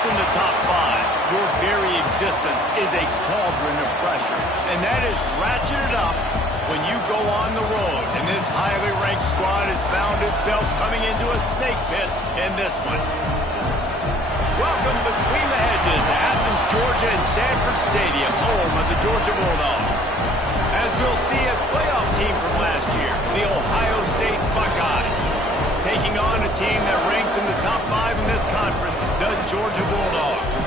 ranked in the top 5, your very existence is a cauldron of pressure. And that is ratcheted up when you go on the road. And this highly ranked squad has found itself coming into a snake pit in this one. Welcome between the hedges to Athens, Georgia and Sanford Stadium, home of the Georgia Bulldogs. As we'll see, a playoff team from last year, the Ohio State Buckeyes, taking on a team that ranks in the top 5 in this conference, the Georgia Bulldogs.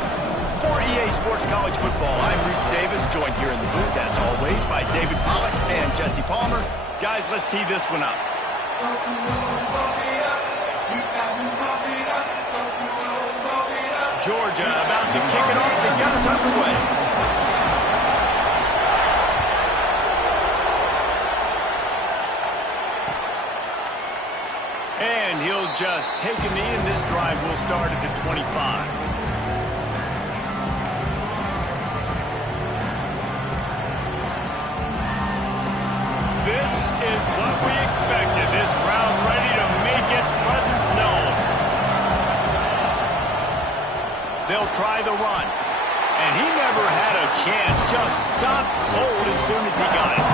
For EA Sports College Football, I'm Reese Davis, joined here in the booth, as always, by David Pollack and Jesse Palmer. Guys, let's tee this one up. Georgia about to kick it off to get us underway. And he'll just take a knee, and this drive will start at the 25. This is what we expected. This crowd ready to make its presence known. They'll try the run. And he never had a chance. Just stopped cold as soon as he got it.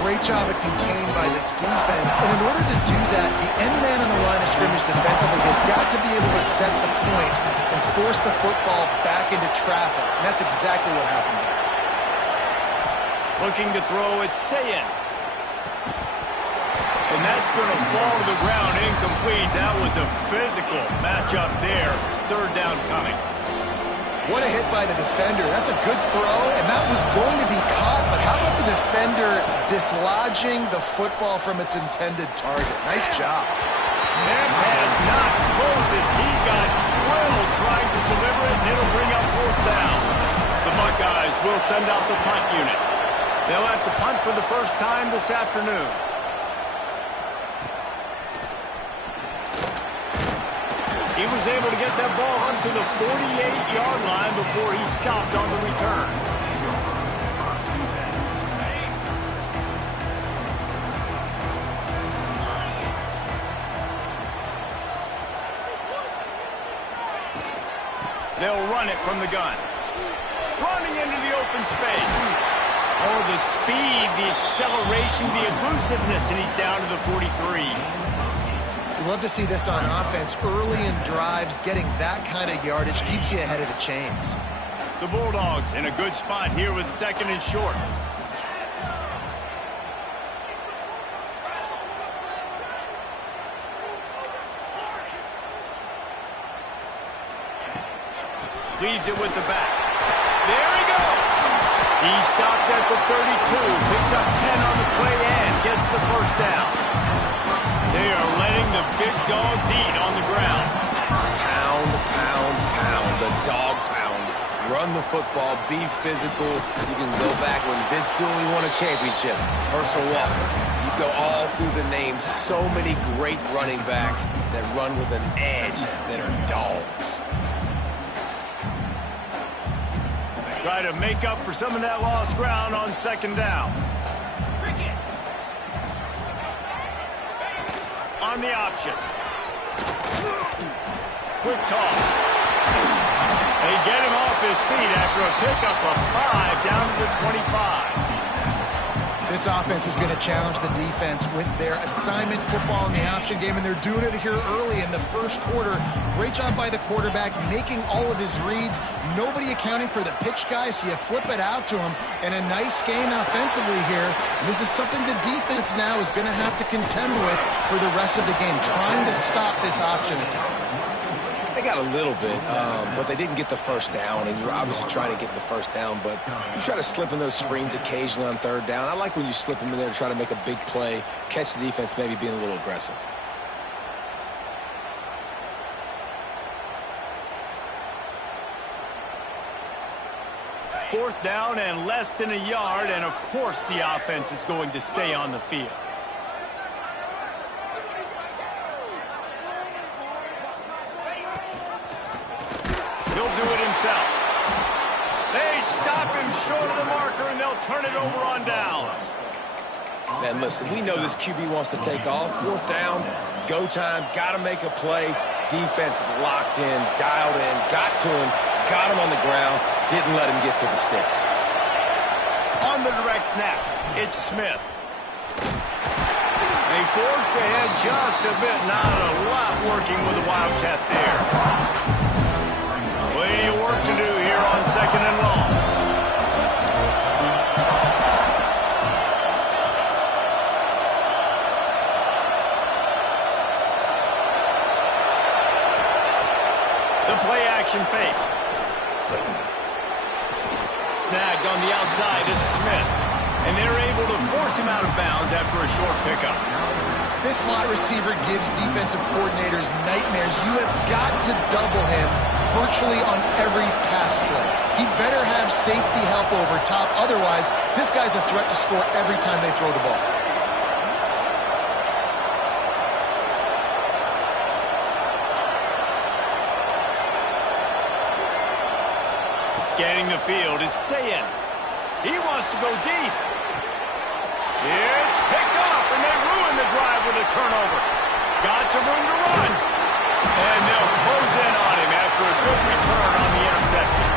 Great job of containing by this defense. And in order to do that, the end man on the line of scrimmage defensively has got to be able to set the point and force the football back into traffic. And that's exactly what happened there. Looking to throw, it's Sayin. And that's going to fall to the ground incomplete. That was a physical matchup there. Third down coming. What a hit by the defender. That's a good throw, and that was going to be caught. But how about the defender dislodging the football from its intended target? Nice job. And pass not closes. He got drilled trying to deliver it, and it'll bring up fourth down. The Buckeyes will send out the punt unit. They'll have to punt for the first time this afternoon. He was able to get that ball up to the 48-yard line before he stopped on the return. They'll run it from the gun. Running into the open space. Oh, the speed, the acceleration, the elusiveness, and he's down to the 43. Love to see this on offense. Early in drives, getting that kind of yardage keeps you ahead of the chains. The Bulldogs in a good spot here with second and short. Leaves it with the back. There he goes. He stopped at the 32, picks up 10 on the play and gets the first down. They are letting the big dogs eat on the ground. Pound, pound, pound. The dog pound. Run the football. Be physical. You can go back when Vince Dooley won a championship. Herschel Walker. You go all through the names. So many great running backs that run with an edge that are dogs. Try to make up for some of that lost ground on second down. On the option. Quick toss. They get him off his feet after a pickup of 5 down to the 25. This offense is going to challenge the defense with their assignment football in the option game, and they're doing it here early in the first quarter. Great job by the quarterback making all of his reads. Nobody accounting for the pitch guy, so you flip it out to him. And a nice gain offensively here. And this is something the defense now is going to have to contend with for the rest of the game, trying to stop this option attack. They got a little bit, but they didn't get the first down, and you're obviously trying to get the first down, but you try to slip in those screens occasionally on third down. I like when you slip them in there to try to make a big play, catch the defense maybe being a little aggressive. Fourth down and less than a yard, and of course the offense is going to stay on the field. He'll do it himself. They stop him short of the marker, and they'll turn it over on downs. Man, listen, we know this QB wants to take off. Fourth down, go time, got to make a play. Defense locked in, dialed in, got to him, got him on the ground, didn't let him get to the sticks. On the direct snap, it's Smith. They forced ahead just a bit. Not a lot working with the Wildcat there. Plenty of work to do here on 2nd and long. The play action fake. Snagged on the outside, it's Smith. And they're able to force him out of bounds after a short pickup. This slot receiver gives defensive coordinators nightmares. You have got to double him virtually on every pass play. He better have safety help over top. Otherwise, this guy's a threat to score every time they throw the ball. Scanning the field, it's Sayin. He wants to go deep. It's picked off, and they ruin the drive with a turnover. Got some room to run. And they'll close in on him after a good return on the interception.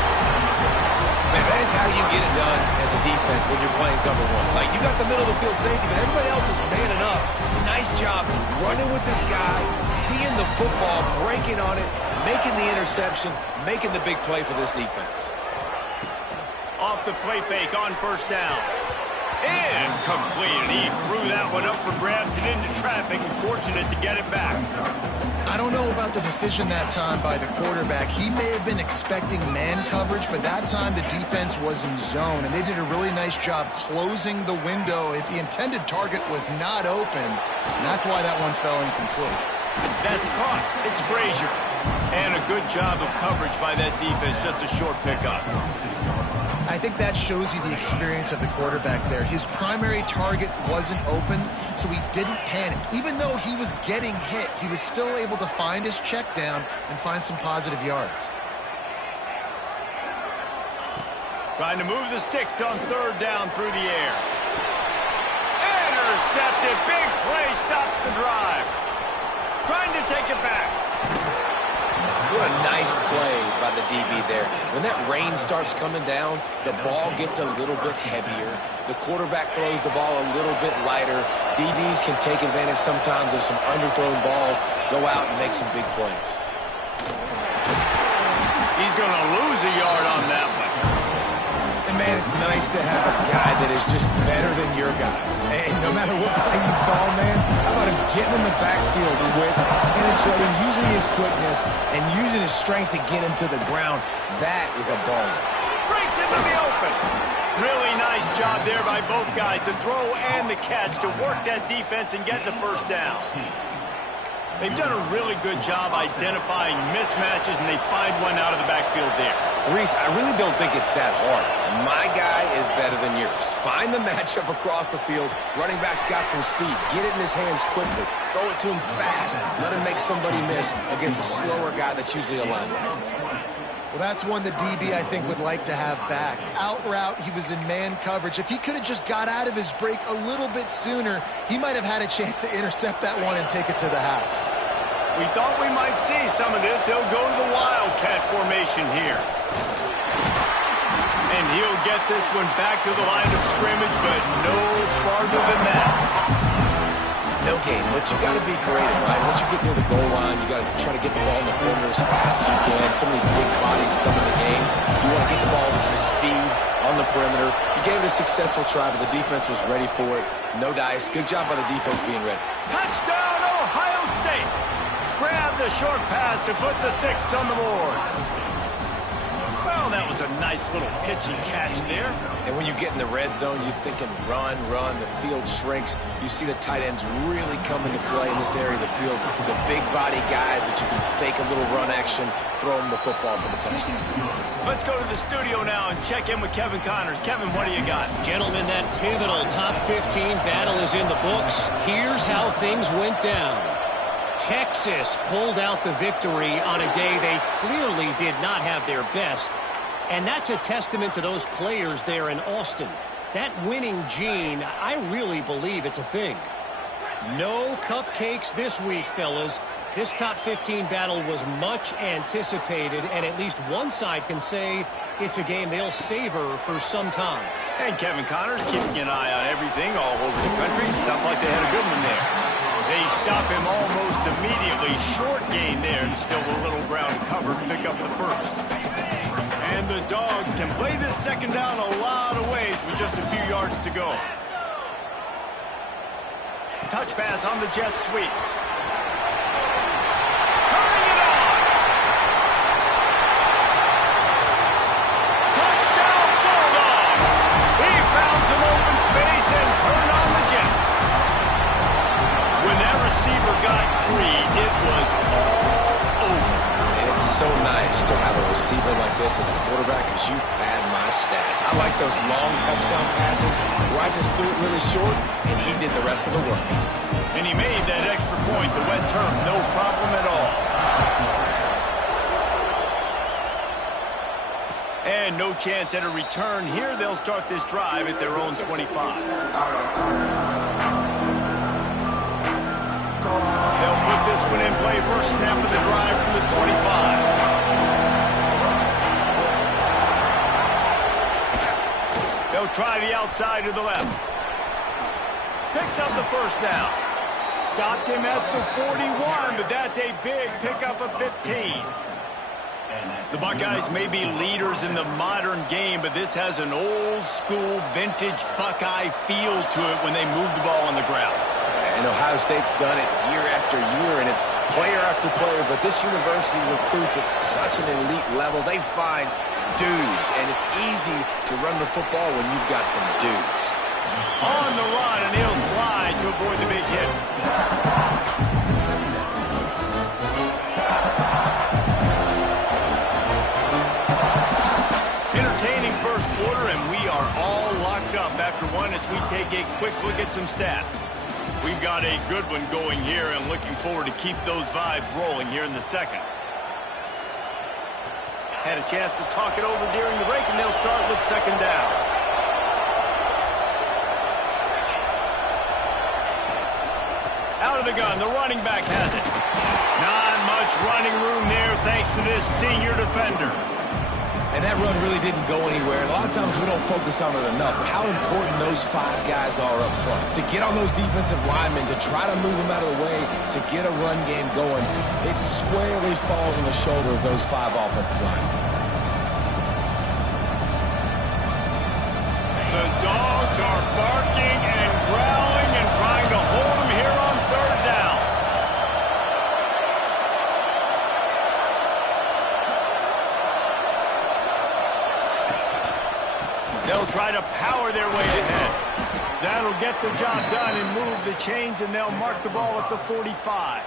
Man, that is how you get it done as a defense when you're playing cover one. Like, you got the middle of the field safety, but everybody else is manning up. Nice job running with this guy, seeing the football, breaking on it, making the interception, making the big play for this defense. Off the play fake on 1st down. Incomplete. He threw that one up for grabs and into traffic, and fortunate to get it back. I don't know about the decision that time by the quarterback. He may have been expecting man coverage, but that time the defense was in zone, and they did a really nice job closing the window. The intended target was not open, and that's why that one fell incomplete. That's caught. It's Frazier. And a good job of coverage by that defense. Just a short pickup. I think that shows you the experience of the quarterback there. His primary target wasn't open, so he didn't panic. Even though he was getting hit, he was still able to find his check down and find some positive yards. Trying to move the sticks on 3rd down through the air. Intercepted. Big play stops the drive. Trying to take it back. What a nice play by the DB there. When that rain starts coming down, the ball gets a little bit heavier. The quarterback throws the ball a little bit lighter. DBs can take advantage sometimes of some underthrown balls, go out and make some big plays. He's going to lose a yard on that one. And, man, it's nice to have a guy that is just better than your guys. And no matter what play you call, man, how about him getting in the backfield quick, penetrating, using his quickness, and using his strength to get him to the ground. That is a ball. Breaks into the open. Really nice job there by both guys to throw and the catch to work that defense and get the 1st down. They've done a really good job identifying mismatches, and they find one out of the backfield there. Reese, I really don't think it's that hard. My guy is better than yours. Find the matchup across the field. Running back's got some speed. Get it in his hands quickly. Throw it to him fast. Let him make somebody miss against a slower guy that's usually a linebacker. Well, that's one the DB, I think, would like to have back. Out route, he was in man coverage. If he could have just got out of his break a little bit sooner, he might have had a chance to intercept that one and take it to the house. We thought we might see some of this. They'll go to the Wildcat formation here. And he'll get this one back to the line of scrimmage, but no farther than that. No game, but you got to be creative, right? Once you get near the goal line, you got to try to get the ball in the corner as fast as you can. So many big bodies come in the game. You want to get the ball with some speed on the perimeter. You gave it a successful try, but the defense was ready for it. No dice. Good job by the defense being ready. Touchdown, Ohio State! Grab the short pass to put the 6 on the board. Well, that was a nice little pitch and catch there. And when you get in the red zone, you're thinking run, run. The field shrinks. You see the tight ends really come into play in this area of the field. The big body guys that you can fake a little run action, throw them the football for the touchdown. Let's go to the studio now and check in with Kevin Connors. Kevin, what do you got? Gentlemen, that pivotal top 15 battle is in the books. Here's how things went down. Texas pulled out the victory on a day they clearly did not have their best. And that's a testament to those players there in Austin. That winning gene, I really believe it's a thing. No cupcakes this week, fellas. This top 15 battle was much anticipated, and at least one side can say it's a game they'll savor for some time. And Kevin Connors keeping an eye on everything all over the country. Sounds like they had a good one there. They stop him almost immediately. Short gain there, and still a little ground covered to pick up the first. And the Dogs can play this second down a lot of ways with just a few yards to go. Touch pass on the jet sweep. Turning it on. Touchdown Bulldogs. He found some open space and turned on the Jets. When that receiver got free, it was all over. It's so nice to have a receiver like this as a quarterback because you pad my stats. I like those long touchdown passes where I just threw it really short and he did the rest of the work. And he made that extra point, the wet turf, no problem at all. And no chance at a return here. They'll start this drive at their own 25. They'll put this one in play. First snap of the drive from the 25. They'll try the outside to the left. Picks up the first down. Stopped him at the 41, but that's a big pickup of 15. The Buckeyes may be leaders in the modern game, but this has an old-school, vintage Buckeye feel to it when they move the ball on the ground. And Ohio State's done it year after year, and it's player after player, but this university recruits at such an elite level. They find dudes, and it's easy to run the football when you've got some dudes. On the run, and he'll slide to avoid the big hit. Entertaining first quarter, and we are all locked up after one as we take a quick look at some stats. We've got a good one going here, and looking forward to keep those vibes rolling here in the second. Had a chance to talk it over during the break, and they'll start with second down. Out of the gun, the running back has it. Not much running room there thanks to this senior defender. And that run really didn't go anywhere. A lot of times we don't focus on it enough, but how important those five guys are up front. To get on those defensive linemen, to try to move them out of the way, to get a run game going, it squarely falls on the shoulder of those five offensive linemen. The Dogs are barking and growling and trying to hold them here on third down. They'll try to power their way ahead. That'll get the job done and move the chains, and they'll mark the ball at the 45.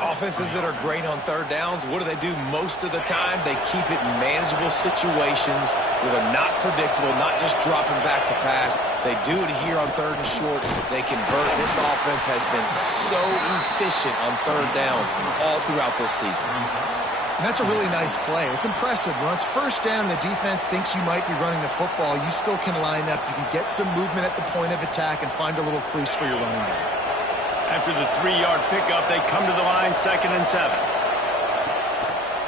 Offenses that are great on third downs, what do most of the time? They keep it in manageable situations where they're not predictable, not just dropping back to pass. They do it here on third and short. They convert. This offense has been so efficient on third downs all throughout this season. And that's a really nice play. It's impressive. When it's first down, the defense thinks you might be running the football. You still can line up. You can get some movement at the point of attack and find a little crease for your running back. After the 3-yard pickup, they come to the line, 2nd and 7.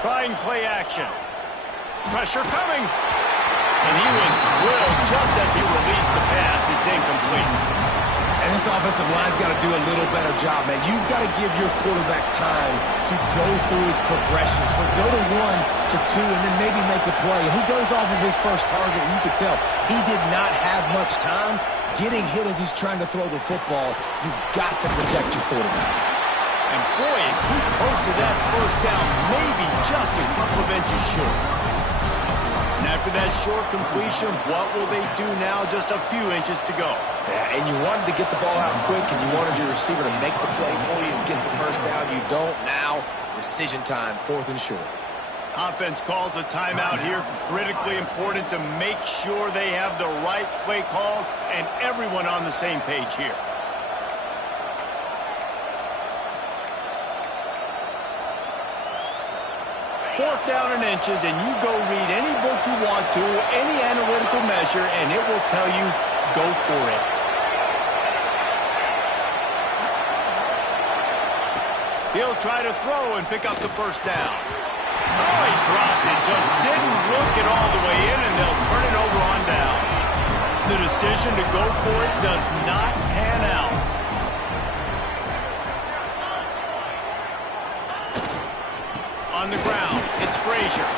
Trying play action. Pressure coming. And he was drilled just as he released the pass. It's incomplete. And this offensive line's got to do a little better job, man. You've got to give your quarterback time to go through his progressions. For go to 1 to 2 and then maybe make a play. And he goes off of his first target, and you could tell he did not have much time getting hit as he's trying to throw the football. You've got to protect your quarterback. And boy, is he posted that first down maybe just a couple of inches short. And after that short completion, what will they do now? Just a few inches to go. Yeah, and you wanted to get the ball out quick, and you wanted your receiver to make the play for you and get the first down. You don't now. Decision time, 4th and short. Offense calls a timeout here. Critically important to make sure they have the right play call and everyone on the same page here. Fourth down and inches, and you go read any book you want to, any analytical measure, and it will tell you, go for it. He'll try to throw and pick up the first down. Oh, he dropped it. Just didn't look it all the way in, and they'll turn it over on downs. The decision to go for it does not pan out. On the ground, it's Frazier.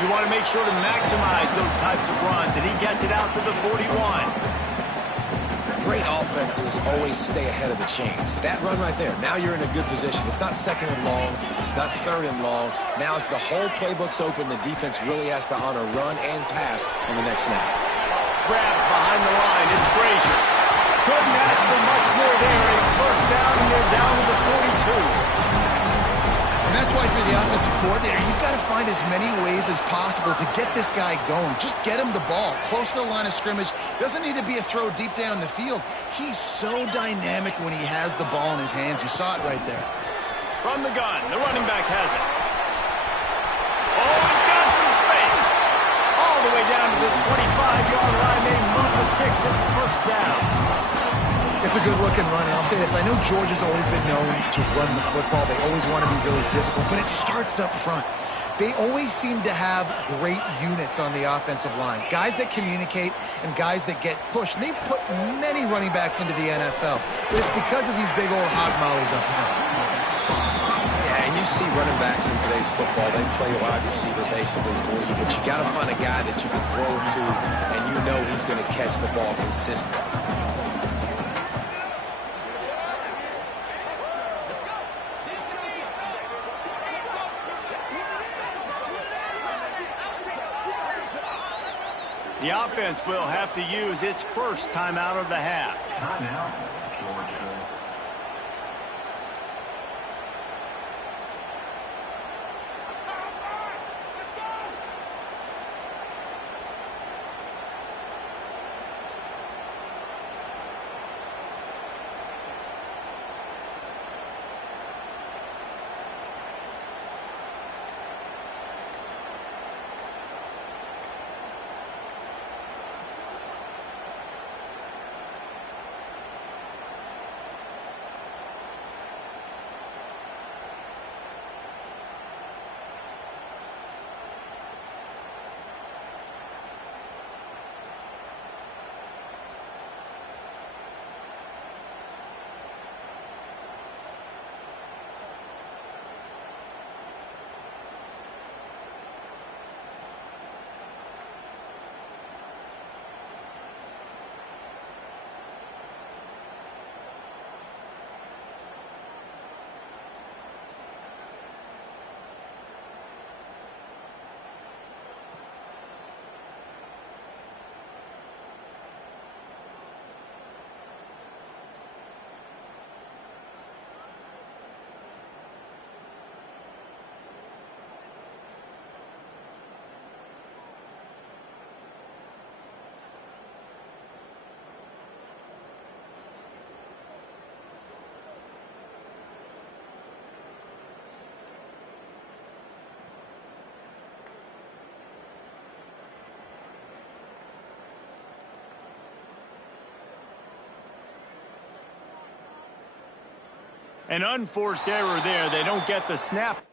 You want to make sure to maximize those types of runs, and he gets it out to the 41. Great offenses always stay ahead of the chains. That run right there, now you're in a good position. It's not second and long. It's not third and long. Now it's the whole playbook's open. The defense really has to honor run and pass on the next snap. Grab behind the line. It's Frazier. Couldn't ask for much more there. A first down, and they're down to the 42. And that's why for the offensive coordinator, you've got to find as many ways as possible to get this guy going. Just get him the ball close to the line of scrimmage. Doesn't need to be a throw deep down the field. He's so dynamic when he has the ball in his hands. You saw it right there. From the gun, the running back has it. Oh, he's got some space. All the way down to the 25-yard line. They move the sticks. It's first down. It's a good-looking run, and I'll say this. I know Georgia's always been known to run the football. They always want to be really physical, but it starts up front. They always seem to have great units on the offensive line, guys that communicate and guys that get pushed. And they've put many running backs into the NFL, but it's because of these big old hog mollies up front. Yeah, and you see running backs in today's football, they play wide receiver basically for you, but you got to find a guy that you can throw it to, and you know he's going to catch the ball consistently. The offense will have to use its first timeout of the half. Timeout, Georgia. An unforced error there. They don't get the snap.